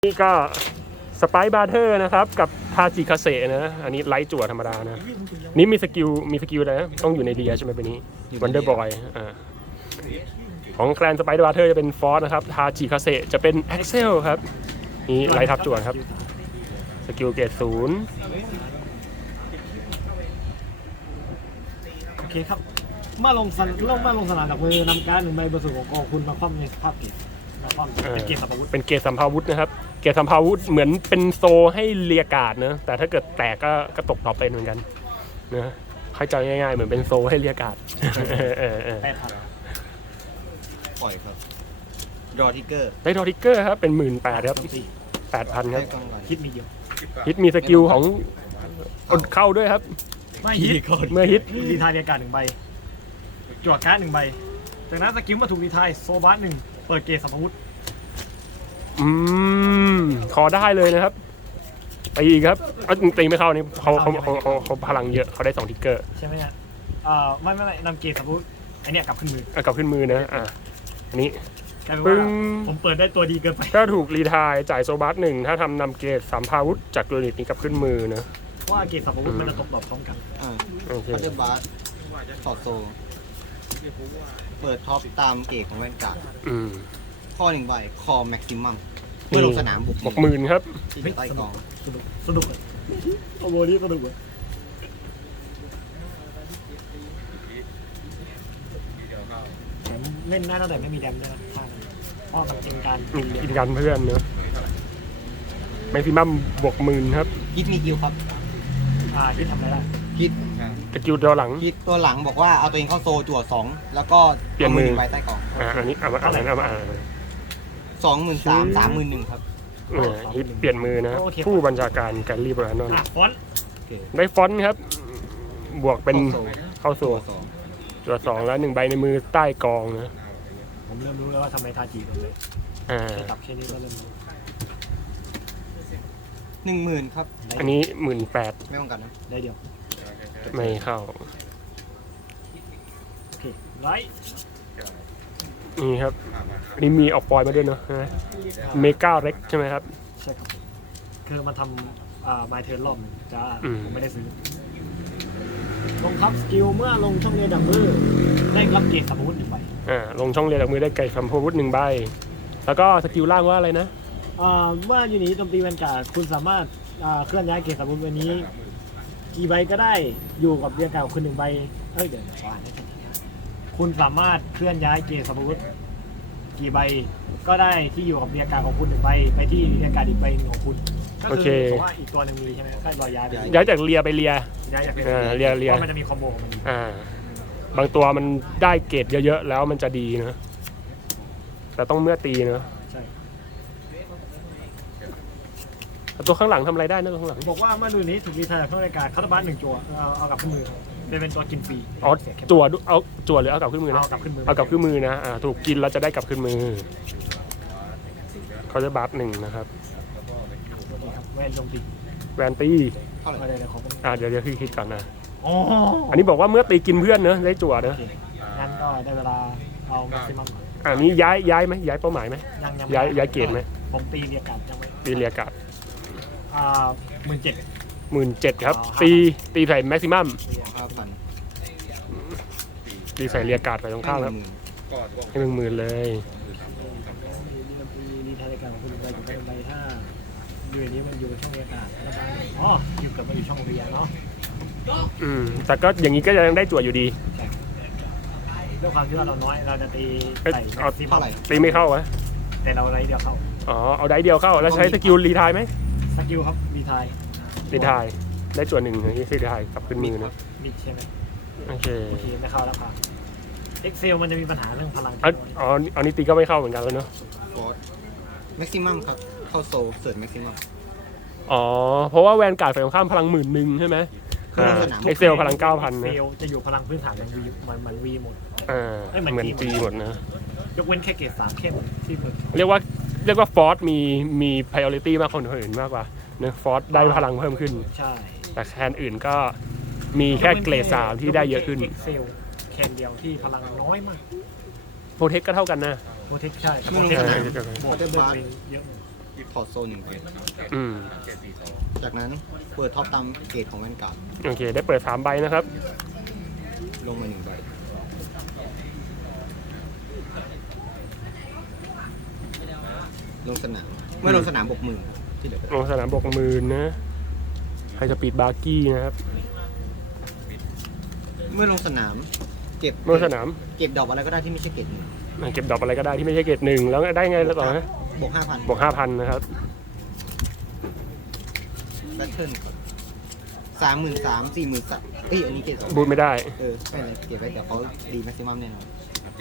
นี่ก็สไปซ์บาร์เทอร์นะครับกับทาจิคาเซนะอันนี้ไลท์จั่วธรรมดานะนี่มีสกิลอะไรนะต้องอยู่ในเดียใช่ไหมเป็นนี้วันเดอร์บอยของแคลนสไปซ์บาร์เทอร์จะเป็นฟอสนะครับทาจิคาเซจะเป็นแอ็กเซลครับนี่ไลท์ทับจั่วครับสกิลเกรด0 โอเคครับเมื่อลงสนามจากมือนำการ์ด1 ใบบนสุดของกองคุณมาคว่ำในสภาพเกตมาคว่ำเป็นเกตสัมภาวุธเป็นเกรดสัมภาวุธนะครับเกรดสัมภาวุธเหมือนเป็นโซให้เรียกการ์ดนะแต่ถ้าเกิดแตกก็ตกต่อเป็นเหมือนกันนะเข้าใจง่ายๆเหมือนเป็นโซให้เรียกการ์ด 8,000 ปล่อยครับรอทิกเกอร์ได้ดอทิกเกอร์ครับเป็น 18,000 ครับ 8,000 ครับฮิตมีเดียวฮิตมีสกิลของคนเข้าด้วยครับไม่ฮิตเมื่อฮิตรีทายเรียกการ์ด1 ใบจั่วการ์ด1 ใบจากนั้นสกิลมาถูกรีทายโซบาร์1เปิดเกตสัมภาวุธขอได้เลยนะครับตีครับตีไม่เข้านี่เขาพลังเยอะเขาได้2ทิกเกอร์ใช่ไหมฮะไม่นำเกตสัมภาวุธไอเนี้ยกลับขึ้นมือกลับขึ้นมือนะอันนี้ปึ้งผมเปิดได้ตัวดีเกินไปถ้าถูกรีทายจ่ายโซบัส1ถ้าทำนำเกต3พาวุธจากยูนิตนี้กลับขึ้นมือนะว่าเกตสัมภาวุธมันจะตกดอกพร้อมกันโอเคเดอร์บาสถอดโซเปิดท็อปตามเกตของแวนการ์ดข้อ1 ใบคอแม็กซิมัมเมื่อลงสนามบุก 10,000ครับใต้กองสนุกโอ้โหนี่สนุกเลยเล่นได้ตั้งแต่ไม่มีแดมเลยนะพ่อกับกินกันเพื่อนเนอะแม็กซิมัม10,000ครับฮิตมีกิลครับฮิตทำอะไรได้ฮิตสกิลตัวหลังฮิตตัวหลังบอกว่าเอาตัวเองเข้าโซจั่ว2แล้วก็เปลี่ยนมือใบใต้กองอันนี้เอามา 23,000 31,000ครับฮิตเปลี่ยนมือนะผู้บัญชาการแกลลี่บรานอนฟอนต์ได้ฟอนต์ครับบวกเป็นเข้าโซตัว2แล้ว1 ใบในมือใต้กองนะผมเริ่มรู้แล้วว่าทำไมทาจิตรงเลยจับแค่นี้ก็เริ่มรู้ 10,000ครับอันนี้ 18,000ไม่ต้องกันนะได้เดียวไม่เข้าโอเคไลท์นี่ครับนี่มีออกปอยมาด้วยเนาะเมกาเร็กใช่ไหมครับใช่ครับคือมาทำไมเทิร์นรอบจ้าผมไม่ได้ซื้อลงทับสกิลเมื่อลงช่องเรียดัมเบอร์ได้รับเกตสัมภาวุธ1 ใบลงช่องเรียดัมเบอร์ได้เกตสัมภาวุธ1 ใบแล้วก็สกิลล่างว่าอะไรนะเมื่อยูนิตโจมตีแวนการ์ดคุณสามารถเคลื่อนย้ายเกตสัมภาวุธวันนี้กี่ใบก็ได้อยู่กับเรียกการ์ดคุณ1 ใบเดี๋ยวอ่านให้ชัดคุณสามารถเคลื่อนย้ายเกตสัมภาวุธกี่ใบก็ได้ที่อยู่กับเรียกการ์ดของคุณ1 ใบไปที่เรียกการ์ดอีกใบนึงของคุณก็คือเพราะว่าอีกตัวนึงมีใช่ไหมก็รอย้ายจากเรียไปเรียย้ายจากเรียมันจะมีคอมโบของมันบางตัวมันได้เกรดเยอะๆแล้วมันจะดีนะแต่ต้องเมื่อตีนะใช่ตัวข้างหลังทำอะไรได้นะตัวข้างหลังบอกว่าเมื่อดูนี้ถูกรีไทร์เข้ารายการคาร์บาน1 จั่วเอากลับขึ้นมือเป็นตัวกินฟรีจั่วเอาจั่วหรือเอากลับขึ้นมือนะเอากลับขึ้นมือนะถูกกินแล้วจะได้กลับขึ้นมือเขาจะบัฟ1นะครับแวนโจมตีแวนตีเดี๋ยวคิดก่อนนะอันนี้บอกว่าเมื่อตีกินเพื่อนเนอะได้จั่วเนอะงั้นก็ได้เวลาเอาแม็กซิมัมอันนี้ย้ายไหมย้ายเป้าหมายไหมย้ายเกรดไหมผมตีเรียกการ์ดยังไม่ตีเรียกการ์ด 17,000 ครับตีใส่แม็กซิมัมตีใส่เรียกการ์ดไปตรงข้างครับให้10,000เลยรีทายการของคุณใบกับใบถ้าอยู่นี้มันอยู่ช่องเรียกการ์ดอยู่กับมันอยู่ช่องเรียเนาะแต่ก็อย่างนี้ก็ยังได้จั่วอยู่ดีด้วยความที่ว่าเราน้อยเราจะตีใส่ตีไม่เข้าวะแต่เราได้เดียวเข้าเอาได้เดียวเข้าแล้วใช้สกิลรีทายไหมสกิลครับรีทายได้จั่ว1ที่รีทายกลับขึ้นมือนะมิดใช่ไหมโอเคไม่เข้าแล้วครับExcel มันจะมีปัญหาเรื่องพลังอันนี้ตีก็ไม่เข้าเหมือนกันแล้วเนาะแม็กซิมัมครับเข้าโซเสิร์ชแม็กซิมัมเพราะว่าแวนการ์ดฝ่ายตรงข้ามพลัง10,000ใช่ไหมExcel พลัง 9,000 นะจะอยู่พลังพื้นฐานมันวีหมดเหมือนตีหมดนะยกเว้นแค่เกรด3เข้มที่เรียกว่าฟอร์สมี priority มากกว่าคนอื่นมากกว่าเนอะฟอร์สได้พลังเพิ่มขึ้นใช่แต่แคนอื่นก็มีแค่เกรด3ที่ได้เยอะขึ้น Excel แคนเดียวที่พลังน้อยมากโปรเทคก็เท่ากันนะโปรเทคใช่โปรเทคบวกเยอะถอดโซหนึ่งใบอืมจากนั้นเปิดท็อปตามเกรดของแวนการ์ดโอเค ได้เปิด3ใบนะครับลงมา1ใบลงสนามเมื่อลงสนามบวก10,000ที่เหลือลงสนามบวก10,000นะใครจะปิดบาร์กี้นะครับเมื่อลงสนามเก็บเมื่อสนามเก็บดอกอะไรก็ได้ที่ไม่ใช่เกรดหนึ่งเก็บดอกอะไรก็ได้ที่ไม่ใช่เกรด1แล้วได้ไงแล้วต่อนะบวก 5,000 บวก 5,000 นะครับแบทเทิล33,000 43,000เอ้ยอันนี้เกรด2 บูทไม่ได้ไม่เป็นไรเก็บไว้เดี๋ยวเขาดีแม็กซิมัมแน่นอน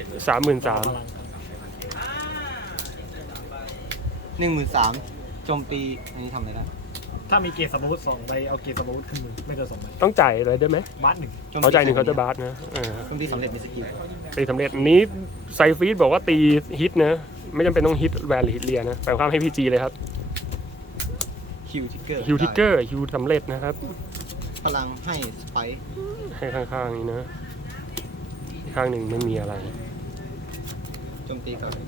13,000โจมตีอันนี้ทำอะไรได้ถ้ามีเกรดสมูท2ใบเอาเกรดสมูทขึ้นมือไม่เกิน2ใบต้องจ่ายอะไรได้ไหมบาสหนึ่งโจมตีเขาจ่าย1เขาจะบาร์สนะาโจมตีสำเร็จมีสกิลตีสำเร็จนี้ไซฟีดบอกว่าตีฮิตนะไม่จำเป็นต้องฮิตแวนหรือฮิตเลียนะแปลความให้พีจีเลยครับคิวทิกเกอร์ฮิวทิกเกอร์ฮิวสำเร็จนะครับพลังให้สไปค์ให้ข้างๆนี้นะอีกข้างหนึ่งไม่มีอะไรโจมตีกับ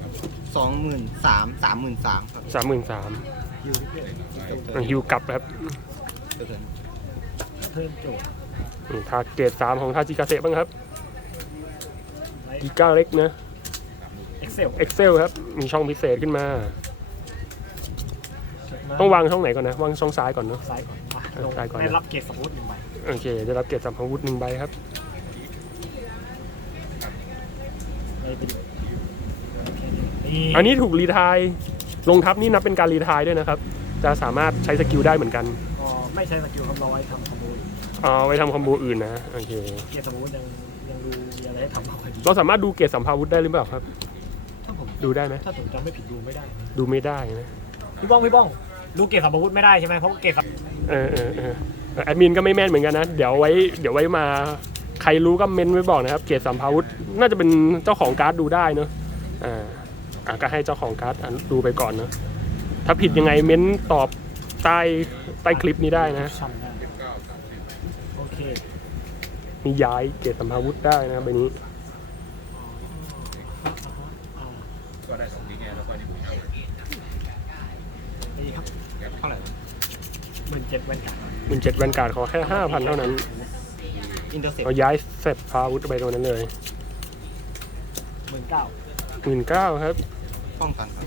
33,000 ครับ 33,000 ฮิวที่เกิดฮิวกลับครับเทิร์นเพิ่มโจทย์ทาเกต3ของทาจิกาเซบ้างครับกิก้าเล็กนะ Excel Excel ครับมีช่องพิเศษขึ้นมา ต้องวางช่องไหนก่อนนะวางช่องซ้ายก่อนเนาะซ้ายก่อนลงซ้ายก่อนนะได้รับเกรดสมูท1ใบโอเคได้รับเกตสัมภาวุธ1ใบครับไปดูนี่อันนี้ถูกรีไทายลงทับนี่นับเป็นการรีไทายด้วยนะครับ จะสามารถใช้สกิลได้เหมือนกันก็ไม่ใช้สกิลครับเราไว้ทำคอมโบเอาไว้ทำคอมโบอื่นนะโอเคเกรดสมูทยังดูมีอะไรให้ทำมากกว่านี้เราสามารถดูเกตสัมภาวุธได้หรือเปล่าครับถ้าผมดูได้ไหมถ้าผมจำไม่ผิดดูไม่ได้นะดูไม่ได้นะพี่บ้องดูเกรดสมูทไม่ได้ใช่ไหมเพราะเกรดเออแอดมินก็ไม่แม่นเหมือนกันนะเดี๋ยวไว้มาใครรู้ก็เมนไว้บอกนะครับเกตสัมภาวุธน่าจะเป็นเจ้าของการ์ดดูได้เนอะก็ให้เจ้าของการ์ดดูไปก่อนเนอะถ้าผิดยังไงเม้นตอบใต้คลิปนี้ได้นะชันได้โอเคมีย้ายเกตสัมภาวุธได้นะใบนี้ก็ได้2นี้ไงแล้วก็นี่บุกนี่ครับเท่าไหร่ 17,000แวนการ์ด 17,000แวนการ์ดขอแค่ 5,000 เท่านั้นอินเตอร์เซ็ปเอาย้ายเสร็จพาวุธไปตรงนั้นเลย 19,000 19,000ครับป้องกันครับ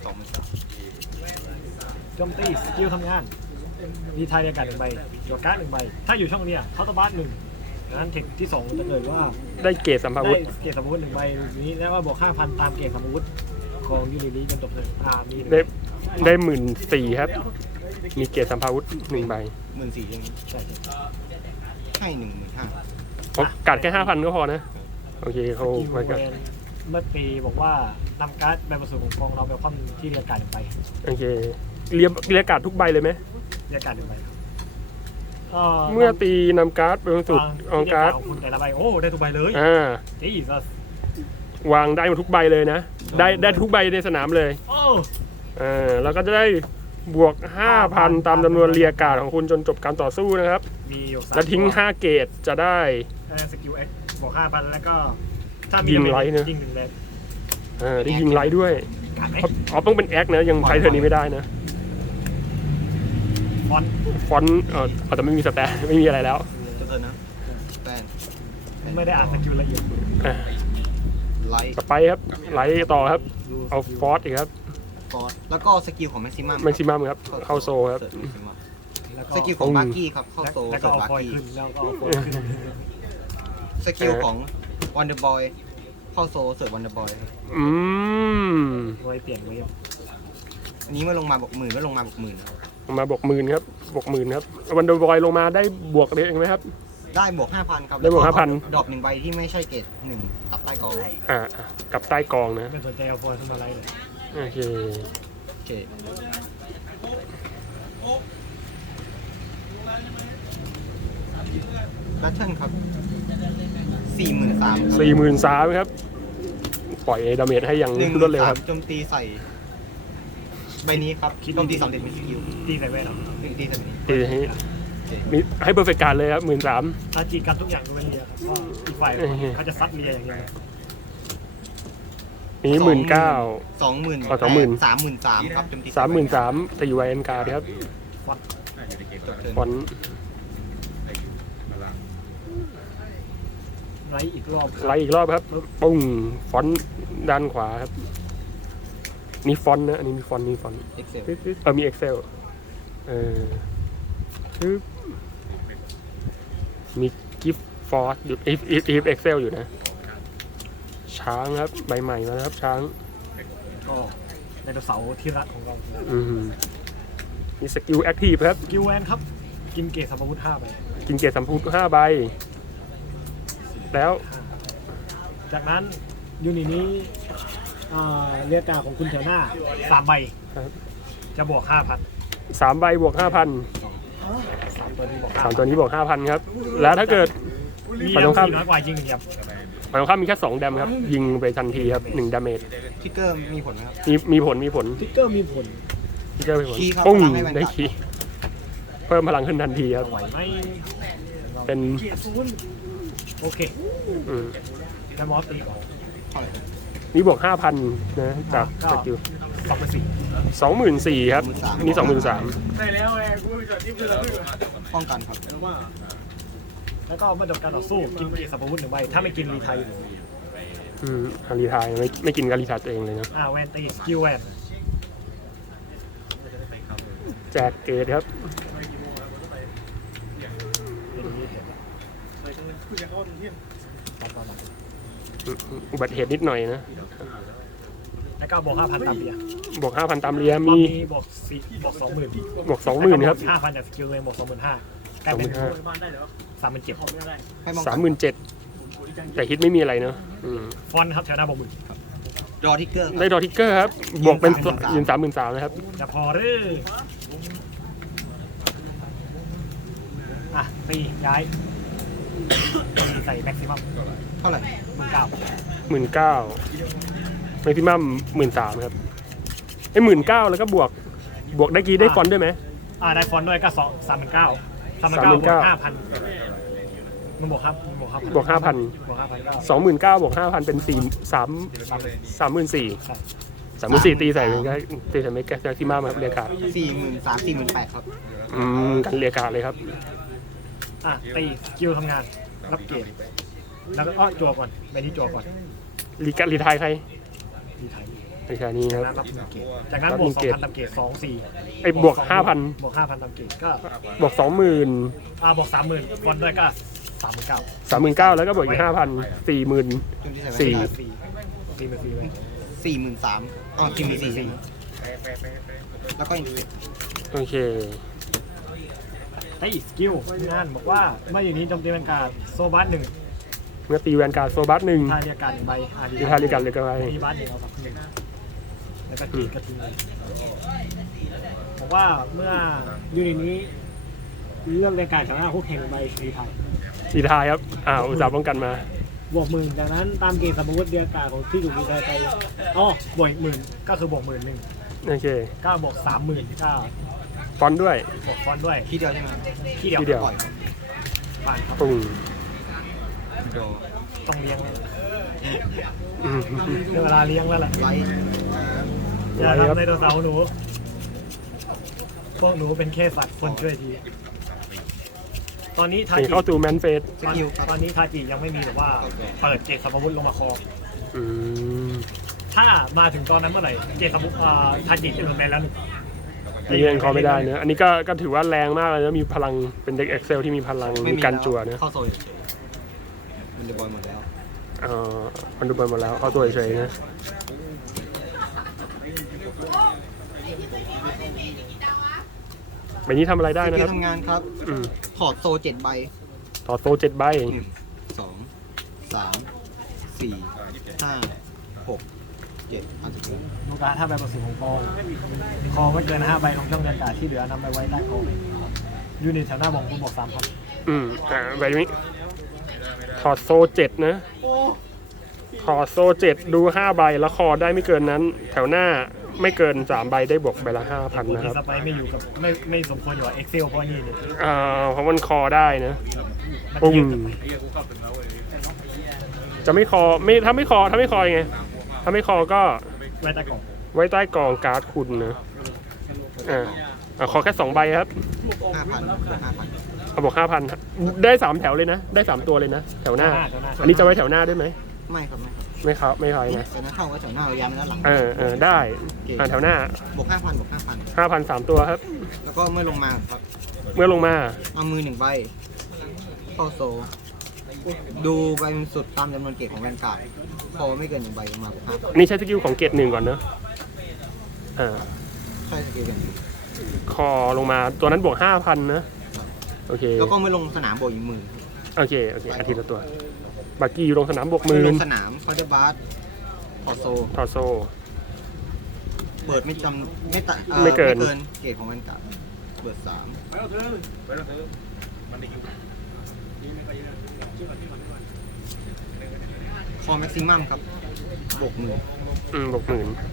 23,000 โจมตีสกิลทำงานมีทายอากาศ1ใบจั่วการ์ด1ใบถ้าอยู่ช่องเนี้ยเคาน์เตอร์บาร์1นั้นเทคที่2จะเกิดว่าได้เกตสัมภาวุได้ธเกรดสมูท1ใบนี้แล้วก็บวก 5,000 ตามเกรดสมูทของยูนิลีจนจบเลยมีได้14,000ครับมีเกตสัมภาวุธ1ใบ 14,000ยังใช่ให้ 15,000 กัดแค่ 5,000 ก็พอนะโอเคเขากิวไว้กันเมื่อปีบอกว่านำการ์ดใบประสูของกองเราไปคว่ำที่เรียกการ์ด1ใบโอเคเรียกการ์ดทุกใบเลยไหมเรียกการ์ด1ใบครับเมื่อตีนำการ์ดไปบนสุดอองการ์ดของคุณแต่ละใบโอ้ได้ทุกใบเลย นี่ก็วางได้หมดทุกใบเลยนะ ได้ทุกใบในสนามเลยโอ้แล้วก็จะได้บวก 5,000 ตามจำนวนเรียกการ์ดของคุณจนจบการต่อสู้นะครับมีอยู่3 และทิ้ง 5 เกตจะได้สกิลเอ็กบวก 5,000 แล้วก็ถ้ามียิงไลท์นะยิง1แรงได้ยิงไลท์ด้วยการ์ดไหมต้องเป็นแอคนะยังใช้เทอร์นี้ไม่ได้นะฟอนต์ฟอนต์แต่ไม่มีสแตทไม่มีอะไรแล้วเทิร์นนะแปนไม่ได้อ่านสกิลละเอียดไลท์สไปครับไลท์ต่อครับเอาฟอสอีกครับฟอร์สแล้วก็สกิลของแม็กซิมัมแม็กซิมัมครับเข้าโซครับแล้วก็สกิลของบาร์กี้ครับเข้าโซแล้วก็เสิร์ฟเอาบาร์ฟอยกี้ขึ้นแล้วก็เอาฟอยขึ้นสกิลของวันเดอร์บอยเข้าโซเสิร์ฟวันเดอร์บอยอืมโดยเปลี่ยนเวฟอันนี้เมื่อลงมาบวก10,000เมื่อลงมาบวก10,000 ลงมาบวก10,000ครับบวก10,000ครับวันเดอร์บอยลงมาได้บวกเลยเองไหมครับได้บวก 5,000 ครับได้บวก 5,000 ดอก1ใบที่ไม่ใช่เกรด1กับใต้กองกับใต้กองนะไม่สนใจเอาฟอยขึ้นมาไล่เลยโอเคโอเคแบทเทิลครับ 43,000 43,000ครับปล่อยดาเมจให้อย่างรวดเร็วครับโจมตีใส่ใบนี้ครับโจมตีสำเร็จเป็นสกิลตีใส่แว่นเอาตีใส่ใบนี้ตีให้มีให้เพอร์เฟกต์การเลยครับ13,000 ถ้าจีกันทุกอย่างก็เป็นเรียครับก็อีกฝ่ายเขาจะซัดเรียอย่างเดียวนี้19,000 20,000 อ๋อ20,000 33,000ครับโจมตี 33,000ตีไวเอ็นการ์ดครับจบเทิร์นฟอนต์ไรอีกรอบไล่อีกรอบครับปุ้งฟอนต์ด้านขวาครับนี่ฟอนต์นะอันนี้มีฟอนต์เอ็กเซลมี Excel ปึ๊บมีกิฟต์ฟอร์สอยู่if Excel อยู่นะช้างครับใบใหม่มาแล้วครับช้างก็ไดโนเสาร์ที่รักของเรามีสกิลแอคทีฟครับกิวแวนครับ กินเกรดสัมภวุธ5ใบกินเกียรติสัมพุท5ใบแล้วจากนั้นยูนิตนี้เรียกการของคุณแถวหน้า3ใบครับจะบวก 5,000 3ใบบวก 5,000 3ตัวนี้บวก 3ตัวนี้บวก 5,000 ครับ แล้วถ้าเกิดมีฝั่งตรงข้ามน้อยกว่ายิงเดียวฝั่งตรงข้ามมีแค่2 แดมครับ ยิงไปทันทีครับ1 ดาเมจทิกเกอร์มีผลไหมครับมีผลทิกเกอร์มีผลที่เกิดมีผลคีย์ครับปุ้งพลังให้แวนการ์ดได้คีย์เพิ่มพลังขึ้นทันทีครับไหวไหมเป็นโอเคอืมแล้วมอสตีก่อนเท่าไหร่นี่บวก 5,000 นะจากสกิล 2,400 24,000 ครับ นี่ 23,000 ป้องกันครับแล้วก็เมื่อจบการต่อสู้กินเกรดสัมภวุธ1ใบถ้าไม่กินรีไทยรีไทายไม่กินการรีไทายตัวเองเลยนะแวนตีสกิลแวนแจกเกรดครับ อุบัติเหตุนิดหน่อยนะแล้วก็บวก 5,000 ตามเบียร์บวก 5,000 ตามเรียรอบมีนี้บวก20,000 บวก 20,000 ครับ 5,000จากสกิลเลยบวก25,000กลายเป็น 37,000 ให้ป้องกัน 37,000 แต่ฮิตไม่มีอะไรเนอะฟอนต์ครับแถวหน้าบวกหมื่นรอทิกเกอร์ได้ดอทิกเกอร์ครับ บวกเป็นยืน 33,000 นะครับจะพอหรือตีย้ายใส่แม็กซิมัมเท่าไหร่ 19,000 19,000ไม่พิมัม13,000 ครับ19,000 แล้วก็บวกได้กี่ได้ฟอนต์ด้วยไหมได้ฟอนต์ด้วยก็39,000 39,000 บวก 5,000มันบวกครับบวก 5,000 บวก 5,000 บวก 5,000 ก็ 29,000 บวก 5,000 เป็น34,000 ใช่ 34,000 ตีใส่เป็นก็ตีใส่ไม่แก้ที่มาครับเรียกขาด 43,000 48,000ครับกันเรียกขาดเลยครับตีสกิลทำงานรับเกรดแล้วก็จั่วก่อนใบนี้จั่วก่อนรีไทายใครดีไทยรีไทายนี้ครับรับ1เกรดจากนั้นบวก 2,000 ตามเกรด2 4 บวก 5,000 บวก 5,000 ตามเกรดก็บวก 20,000 บวก 30,000ฟอนต์ด้วยก็ 39,000 39,000 แล้วก็บวกอีก 5,000 40,000 โจมตีใส่สี่แวนการ์ด 4ไว้ 43,000แล้วก็อินเทอร์เน็ตโอเคตีสกิลงานบอกว่าเมื่ออยู่นี้โจมตีเป็นการโซบัส1 เมื่อตีแวนการ์ดโซบัสหนึ่งทาเรียการ1ใบดีทาริกันเลยก็ไปมีบัส1เอาสัก1แล้วก็ตีกระทิงบอกว่าเมื่อยูนิตนี้เลือกเรียกการชนะคู่แข่งใบรีไทยรีไทายครับอุตส่าห์ป้องกันมาบวก10,000จากนั้นตามเกณฑ์สมมติเรียกการของที่ถูกรีไทยไปบวก10,000ก็คือบวก11,000 โอเคก็บวก30,000ก็ฟอนต์ด้วยบวกฟอนต์ด้วยที่เดียวใช่ไหมที่ที่เดีเดียยว วปล่อยผ่านครับปุ้งโดต้องเลี้ยงอืมเรื่องเวลาเลี้ยงแล้วแหละไลท์อย่าทำในตัวเสาหนูพวกหนูเป็นแค่สัตว์คนช่วยทีตอนนี้ทานี่จิเข้าตูแมนเฟสตอนนี้ทาจิยังไม่มีแบบว่าเปิดเกตสัมภวุธลงมาคออืมถ้ามาถึงตอนนั้นเมื่อไหร่เกตสัมภวุธทาจิจะโดนแบนแล้วหนึ่งนี่ยังเขาไม่ได้เนอะอันนี้ก็ถือว่าแรงมากเลยนะมีพลังเป็นเด็ก Excel ที่มีพลังมีการจั่วนะเข้าโซนมันเดบอยหมดแล้วมันดูไปหมดแล้วเข้าตัวเฉยๆนะใบนี้ทำอะไรได้นะสคกิรัลบทำงานครับ ถอดโซ7 ใบต่อโซ7 ใบ 1 2 3 4 5 6 7 ลูกค้าถ้าใบประสิทธิ์ของคอไม่เกิน5ใบของช่องเรียนการที่เหลือนำไปไว้ใต้คอยูนิตแถวหน้าบอกคุณบอก3ครับใบนี้ถอดโซ7นะถอดโซ7ดู5ใบแล้วคอได้ไม่เกินนั้น แถวหน้าไม่เกิน3ใบได้บวกใบละ 5,000 ปกนะคติรับสไปไม่อยู่กับไม่สมควรอยู่กับ Excel เพราะนี่เนี่ยเพราะมันคอได้นะมันปุ้งเทียบจะไม่คอไม่ถ้าไม่คอยังไงถ้ถ้าไม่คอก็ไว้ใต้กล่องไว้ใต้กองการ์ดคุณนะขอแค่2 ใบครับ 5,000 เอาบอก 5,000 ได้3 แถวเลยนะ ได้3 ตัวเลยนะ แถวหน้า อันนี้จะไว้แถวหน้าได้ไหมไม่ครับไม่ครับไม่ครับไม่ใครนะแต่นั้นเข้าไว้แถวหน้าเอายามด้านหลังได้แถวหน้าบวก 5,000 บวก 5,000 5,000 3 ตัวครับแล้วก็เมื่อลงมาครับเมื่อลงมาเอามือ1 ใบเข้าโซ ดูใบมันสุดตามจำนวนเกรดของแวนการ์ดพอไม่เกิน1 ใบมาบวก 5,000 นี่ใช้สกิลของเกรด1ก่อนเนอะใช่สกิลกันคอลงมาตัวนั้นบวก 5,000 นะโอเคแล้วก็ไม่ลงสนามบวกอีก 10,000 โอเคอาทิตย์ละตัวบากี้ลงสนามบวกไม่ลง 10,000 สนามเขาจะบาสถอดโซทอโซเปิดไม่จำไม่ตะไม่เกินเกรดของแวนการ์ดเปิดไปแล้วเธอมันได้อยู่ 3 คอแม็กซิมัมครับบวก 10,000 บวก 10,000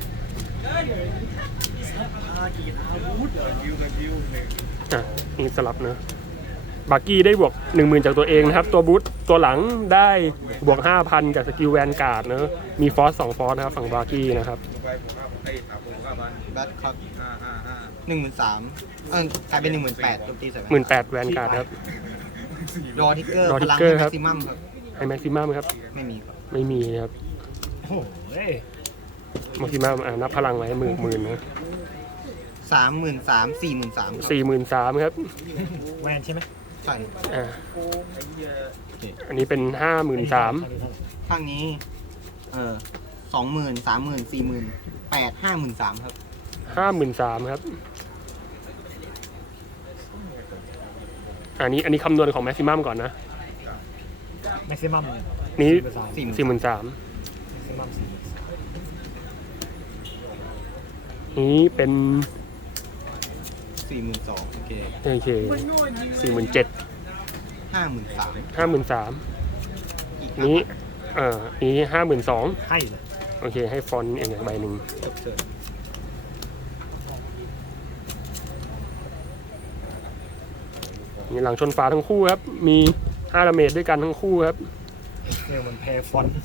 นี่สลับนะบากี้ได้บวก 10,000 จากตัวเองนะครับ ตัวบูทตัวหลังได้บวก 5,000 จากสกิลแวนการ์ดเนอะมีฟอส2 ฟอสนะครับฝั่งบากี้นะครับไปผมว่าผมได้ถามผมว่าบ้านแบทครับ 555 13,000กลายเป็น 18,000โจมตีใส่ 18,000 แวนการ์ดครับรอทิกเกอร์รอพทิกลังเกอร์แม็ครับกซิมัมครับให้แม็กซิมัมครับไม่มีครับไม่มีครับโอ้โหเอ้ยแม็กซิมัมนับพลังไว้หมื่นนะ 33,000 43,000 43,000 ครับแวนใช่ไหมใช่อ่าอันนี้เป็น 53,000 ข้างนี้20,000 30,000 40,000 50,000 ครับ 53,000 ครับ อันนี้คำนวณของแม็กซิมัมก่อนนะแม็กซิมัมนี้ 43,000 43,000 แม็กซิมัมนี้เป็น 42,000โอเคโอเค 47,000 53,000 53,000 อีกนี้นี้ 52,000 ให้เลยโอเคให้ฟอนต์อย่างใบหนึ่งจบเชิญมีหลังชนฟ้าทั้งคู่ครับมี5 ดาเมจด้วยกันทั้งคู่ครับเนี่ยมันแพรฟอนต์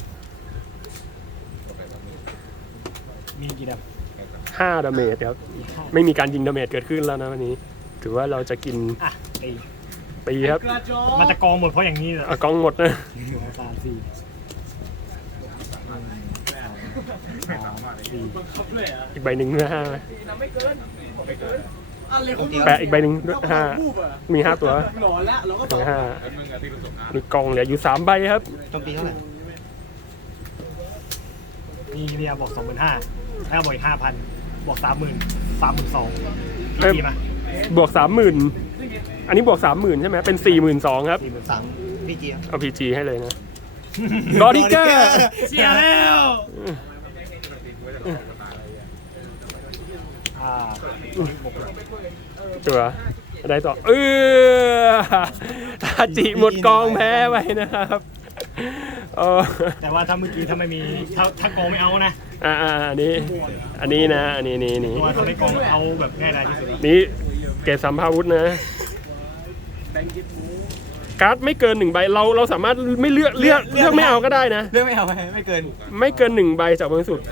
มีกี่ดับ 5 ดาเมจครับมีห้าไม่มีการยิงดาเมจเกิดขึ้นแล้วนะวันนี้ ถือว่าเราจะกินอ่ะตีตีครับมันจะกองหมดเพราะอย่างนี้เหรอกองหมดนะ 1 2 3 4 อีกใบหนึ่ง5 โอเคแปะอีกใบหนึ่ง5มี5 ตัว5 แล้วมึงอะที่รู้สึกงานมีกองเหลืออยู่3 ใบครับโจมตีเท่าไหร่มีเรียบอก25,000แล้วบอกอีก5,000บวก30,000 32,000 เอ้ยพี่มาบวก 30,000 อันนี้บวก 30,000 ใช่ไหมเป็น 42,000 ครับ 3พี่เจียเอา PG ให้เลยนะดอดิเกอร์เสียแล้วบวกตัวได้ต่อทาจิหมดกองแพ้ไปนะครับแต่ว่าถ้าเมื่อกี้ถ้าไม่มีถ้ากองไม่เอานะอันนี้นะอันนี้ตัวถ้าไม่กองเอาแบบง่ายดายที่สุดนี่เกรดสัมภาวุธนะการ์ดไม่เกิน1 ใบเราสามารถไม่เลือกไม่เอาก็ได้นะเรื่องไม่เอาไม่เกินไม่เกิน1 ใบจากบนสุด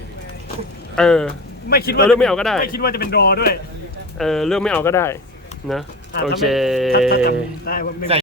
ไม่คิดว่าเราเลือกไม่เอาก็ได้ไม่คิดว่าจะเป็นรอด้วยเลือกไม่เอาก็ได้นะโอเคถ้าจำได้ว่าไม่